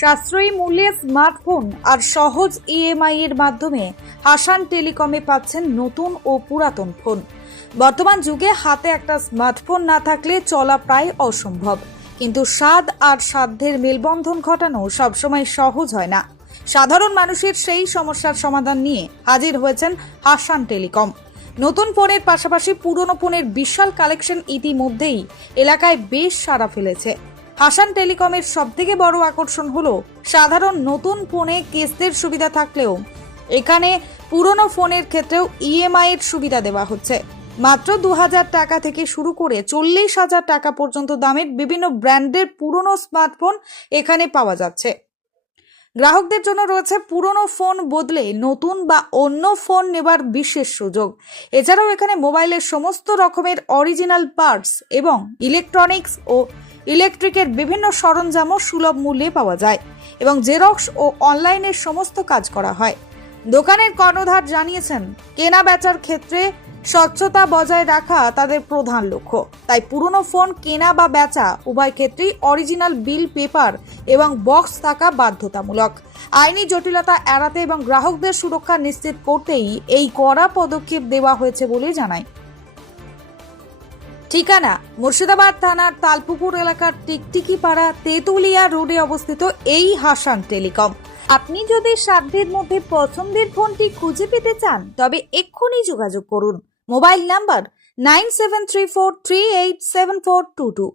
সাশ্রয়ী মূল্যে স্মার্টফোন আর সহজ ইএমআই এর মাধ্যমে হাসান টেলিকমে পাচ্ছেন নতুন ও পুরাতন ফোন। বর্তমান যুগে হাতে একটা স্মার্টফোন না থাকলে চলা প্রায় অসম্ভব, কিন্তু স্বাদ আর সাধ্যের মেলবন্ধন ঘটানো সবসময় সহজ হয় না। সাধারণ মানুষের সেই সমস্যার সমাধান নিয়ে হাজির হয়েছেন হাসান টেলিকম। নতুন ফোনের পাশাপাশি পুরনো ফোনের বিশাল কালেকশন ইতিমধ্যেই এলাকায় বেশ সাড়া ফেলেছে। হাসান টেলিকমের সবথেকে বড় আকর্ষণ হলো সাধারণ নতুন ফোনে কিস্তির সুবিধা থাকলেও এখানে পুরনো ফোনের ক্ষেত্রেও ইএমআই এর সুবিধা দেওয়া হচ্ছে। মাত্র 2000 টাকা থেকে শুরু করে 40,000 টাকা পর্যন্ত দামের বিভিন্ন ব্র্যান্ডের পুরনো স্মার্টফোন এখানে পাওয়া যাচ্ছে। গ্রাহকদের জন্য রয়েছে পুরনো ফোন বদলে নতুন বা অন্য ফোন নেবার বিশেষ সুযোগ। এছাড়াও এখানে মোবাইলের সমস্ত রকমের অরিজিনাল পার্টস এবং ইলেকট্রনিক্স ও ইলেকট্রিকের বিভিন্ন সরঞ্জামও সুলভ মূল্যে পাওয়া যায় এবং জেরক্স ও অনলাইনের সমস্ত কাজ করা হয়। দোকানের কর্ণধার জানিয়েছেন, কেনা বেচার ক্ষেত্রে স্বচ্ছতা বজায় রাখা তাদের প্রধান লক্ষ্য। তাই পুরনো ফোন কেনা বা বেচা উভয় ক্ষেত্রেই অরিজিনাল বিল পেপার এবং বক্স থাকা বাধ্যতামূলক। আইনি জটিলতা এড়াতে এবং গ্রাহকদের সুরক্ষা নিশ্চিত করতেই এই কড়া পদক্ষেপ দেওয়া হয়েছে বলে জানায়। ঠিকানা মুর্শিদাবাদ থানার তালপুকুর এলাকার টিকটিকি পাড়া তেতুলিয়া রোডে অবস্থিত এই হাসান টেলিকম। আপনি যদি সাধ্যের মধ্যে পছন্দের ফোনটি খুঁজে পেতে চান তবে এক্ষুনি যোগাযোগ করুন। Mobile number 9734387422।